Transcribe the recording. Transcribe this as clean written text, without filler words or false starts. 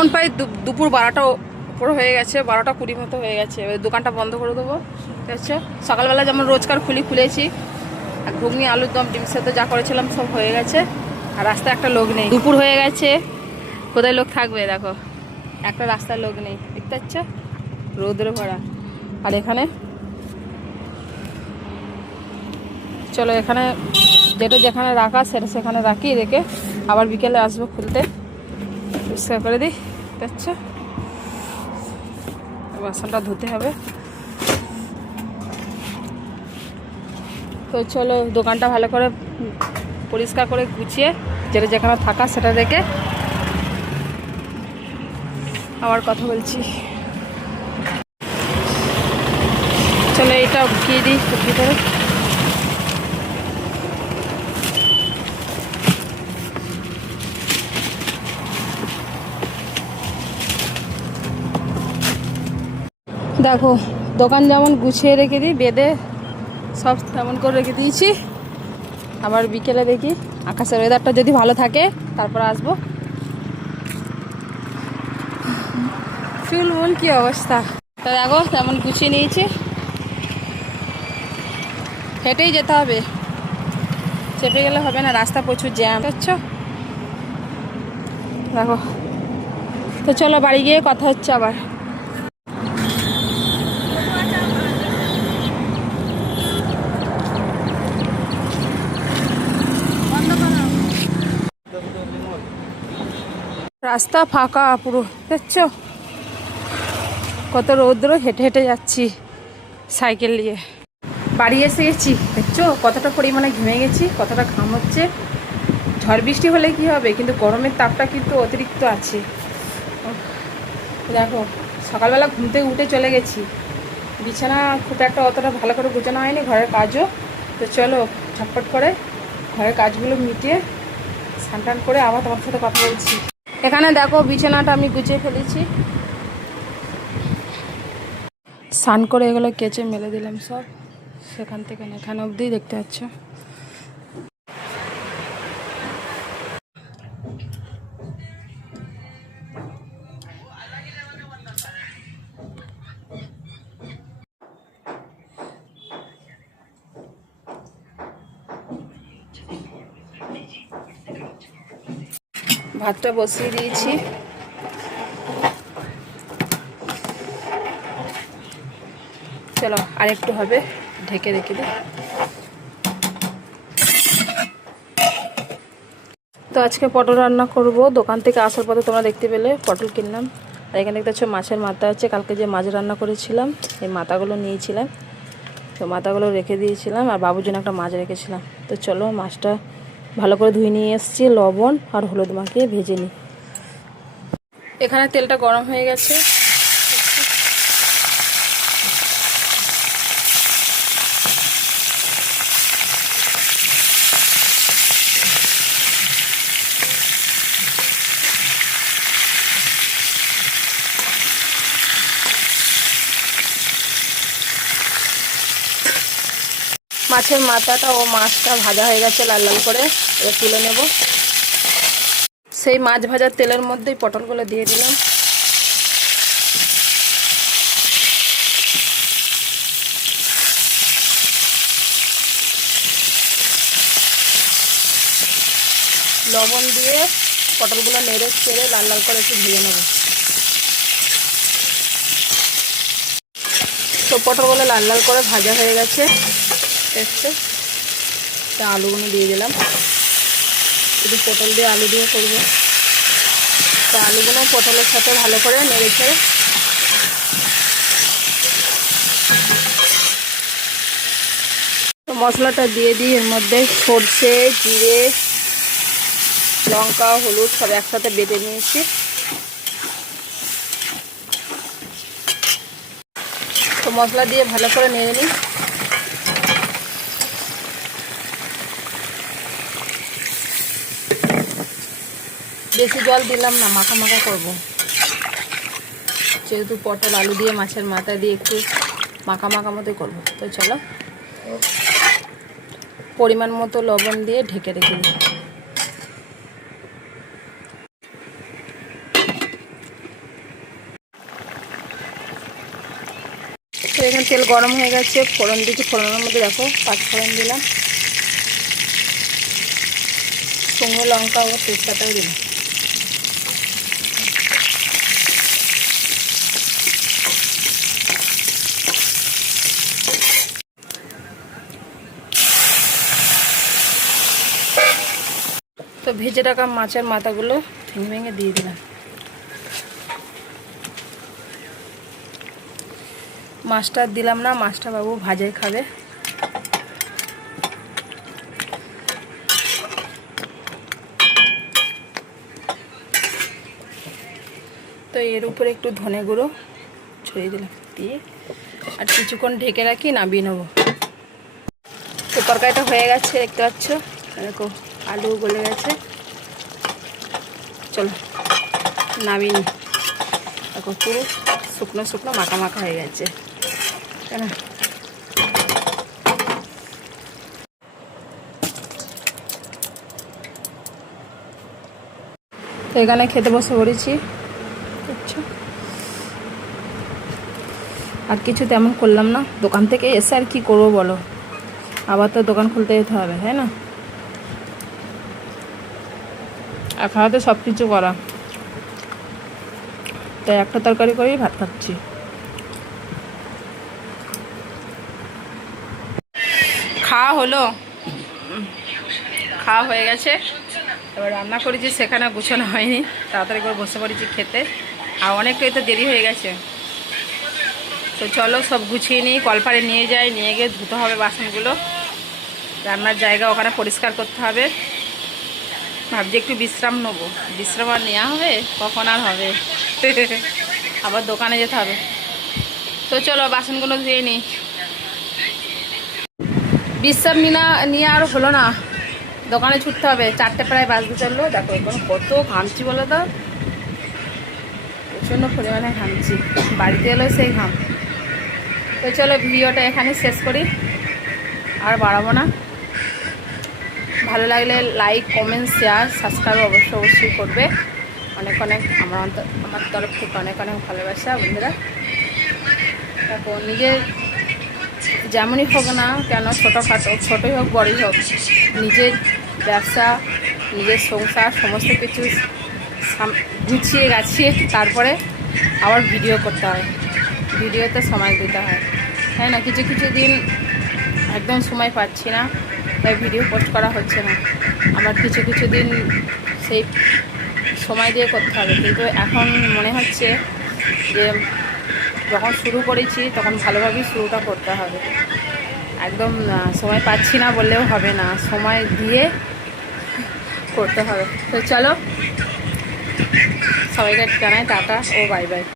এখন প্রায় দুপুর 12টা উপর হয়ে গেছে, 12টা 20 মতো হয়ে গেছে। এবার দোকানটা বন্ধ করে দেবো, ঠিক আছে। সকালবেলা যেমন রোজকার খুলেছি, আর ঘুগনি আলুর দম ডিম সেদ্ধ যা করেছিলাম সব হয়ে গেছে। আর রাস্তায় একটা লোক নেই, দুপুর হয়ে গেছে, কোথায় লোক থাকবে? দেখো একটা রাস্তায় লোক নেই, দেখতে পাচ্ছ, রোদ্রে ভরা। আর এখানে চলো, এখানে যেটা যেখানে রাখা সেটা সেখানে রাখি, রেখে আবার বিকেলে আসবো খুলতে, পরিষ্কার করে দিই, আচ্ছা। বাসনটা ধুতে হবে। তো চলো, দোকানটা ভালো করে পরিষ্কার করে গুছিয়ে যেটা যেখানে থাকা সেটা রেখে আবার কথা বলছি। চলো এইটা উঠিয়ে দিই ভিতরে। দেখো দোকান যেমন গুছিয়ে রেখে দিই, বেঁধে সব তেমন করে রেখে দিয়েছি। আবার বিকেলে দেখি আকাশের ওয়েদারটা যদি ভালো থাকে তারপর আসবো। চুল মন কি অবস্থা, তা দেখো তেমন গুছিয়ে নিয়েছি। হেঁটেই যেতে হবে, চেপে গেলে হবে না, রাস্তা প্রচুর জ্যাম, বুঝছো। দেখো, তো চলো বাড়ি গিয়ে কথা হচ্ছে আবার। রাস্তা ফাঁকা পুরো, দেখছো কত রৌদ্র, হেঁটে হেঁটে যাচ্ছি সাইকেল নিয়ে। বাড়ি এসে গেছি, দেখছো কতটা পরিমাণে ঘেমে গেছি, কতটা ঘাম হচ্ছে। ঝড় বৃষ্টি হলে কি হবে, কিন্তু গরমের তাপটা কিন্তু অতিরিক্ত আছে। দেখো সকালবেলা ঘুম থেকে উঠে চলে গেছি, বিছানা খুব একটা অতটা ভালো করে গোছানো হয়নি, ঘরের কাজও। তো চলো ঝটপট করে ঘরের কাজগুলো মিটিয়ে স্নান টান করে আবার তোমার সাথে কথা বলছি। এখানে দেখো বিছানাটা আমি গুছিয়ে ফেলেছি, স্নান করে এগুলো কেচে মেলে দিলাম সব, সেখান থেকে এখানে অবধি দেখতে পাচ্ছ। ভাতটা বসিয়ে দিয়েছি, চলো আর একটু হবে, ঢেকে রেখে দিই। তো আজকে পটল রান্না করব। দোকান থেকে আসার পথে তোমরা দেখতে পেলে পটল কিনলাম। আর এখানে দেখতে পাচ্ছ মাছের মাথা আছে, কালকে যে মাছ রান্না করেছিলাম এই মাথাগুলো নিয়েছিলাম, তো মাথাগুলো রেখে দিয়েছিলাম, আর বাবুর জন্য একটা মাছ রেখেছিলাম। তো চলো মাছটা ভালো করে ধুয়ে নিয়ে এসেছি, লবণ আর হলুদ মাখিয়ে ভেজে নিই। এখানে তেলটা গরম হয়ে গেছে, মাছের মাথাটা ও মাছটা ভাজা হয়ে গেছে লাল লাল করে, এবার তুলে নেব। সেই মাছ ভাজার তেলের মধ্যেই পটলগুলো দিয়ে দিলাম। লবণ দিয়ে পটলগুলো নেড়ে চেড়ে লাল লাল করে একটু ভেজে নেব। তো পটলগুলো লাল লাল করে ভাজা হয়ে গেছে, দেখতে। তা আলুগুলো দিয়ে দিলাম, একটু পটল দিয়ে আলু দিয়ে করবো। তো আলুগুলো পটলের সাথে ভালো করে নেড়ে চেড়ে তো মশলাটা দিয়ে দিই। এর মধ্যে সর্ষে, জিরে, লঙ্কা, হলুদ সব একসাথে বেটে নিয়েছি। তো মশলা দিয়ে ভালো করে নেড়ে নিই। বেশি জল দিলাম না, মাখা মাখা করবো, যেহেতু পটল আলু দিয়ে মাছের মাথা দিয়ে একটু মাখা মাখা মতোই করবো। তো চলো পরিমাণ মতো লবণ দিয়ে ঢেকে রেখে দিই। এখানে তেল গরম হয়ে গেছে, ফোড়ন দিচ্ছি। ফোড়নের মধ্যে দেখো 5 ফোড়ন দিলাম, শুকনো লঙ্কা ও তেজপাতাও দিলাম। তো ভেজে রাখা মাছের মাথাগুলো ভেঙে ভেঙে দিয়ে দিলাম। মাছটা দিলাম না, মাছটা বাবু ভাজাই খাবে। তো এর উপরে একটু ধনে গুঁড়ো ছড়িয়ে দিলাম, দিয়ে আর কিছুক্ষণ ঢেকে রাখি, নামিয়ে নেবো। তো তরকারিটা হয়ে গেছে, দেখতে পাচ্ছ, দেখো আলু গলে গেছে। চলো নামিয়ে নি। দেখো পুরো শুকনো শুকনো মাখা মাখা হয়ে গেছে, তাই না? তো এখানে খেতে বসে পড়েছি। আচ্ছা, আর কিছু তেমন করলাম না, দোকান থেকে এসে আর কি করবো বলো, আবার তো দোকান খুলতে যেতে হবে, তাই না? আর খাওয়াতে সব কিছু করা, তাই একটা তরকারি করেই ভাত খাচ্ছি। খাওয়া হলো, খাওয়া হয়ে গেছে। এবার রান্না করেছি, সেখানে গুছানো হয়নি, তাড়াতাড়ি করে বসে পড়েছি খেতে। আর অনেকটাই তো দেরি হয়ে গেছে। তো চলো সব গুছিয়ে নিই, কলপারে নিয়ে যাই, নিয়ে গিয়ে ধুতে হবে বাসনগুলো। রান্নার জায়গা ওখানে পরিষ্কার করতে হবে। ভাবছি একটু বিশ্রাম নেবো, বিশ্রাম আর নেওয়া হবে কখন আর হবে আবার দোকানে যেতে হবে। তো চলো বাসনগুলো ধুয়ে নিই। বিশ্রাম নিয়ে আর হলো না, দোকানে ছুটতে হবে। 4টে প্রায় বাজতে চললো। দেখো এখন কত ঘামছি বলো তো, প্রচণ্ড পরিমাণে ঘামছি, বাড়িতে এলেও সেই ঘাম। তো চলো ভিডিওটা এখানে শেষ করি, আর বাড়াবো না। ভালো লাগলে লাইক, কমেন্ট, শেয়ার, সাবস্ক্রাইব অবশ্যই করবে। অনেক অনেক আমার তরফ থেকে অনেক অনেক ভালোবাসা বন্ধুরা। দেখো নিজের যেমনই হোক না কেন, ছোটোই হোক বড়ই হোক, নিজের ব্যবসা, নিজের সংসার সমস্ত কিছু গুছিয়ে গাছিয়ে তারপরে আবার ভিডিও করতে হয়, ভিডিওতে সময় দিতে হয়, তাই না? কিছু কিছু দিন একদম সময় পাচ্ছি না, তাই ভিডিও পোস্ট করা হচ্ছে না। আবার কিছু কিছু দিন সেই সময় দিয়ে করতে হবে, কিন্তু এখন মনে হচ্ছে যে যখন শুরু করেছি তখন ভালোভাবেই শুরুটা করতে হবে। একদম সময় পাচ্ছি না বললেও হবে না, সময় দিয়ে করতে হবে। তো চলো সবাইকে জানাই টাটা ও বাই বাই।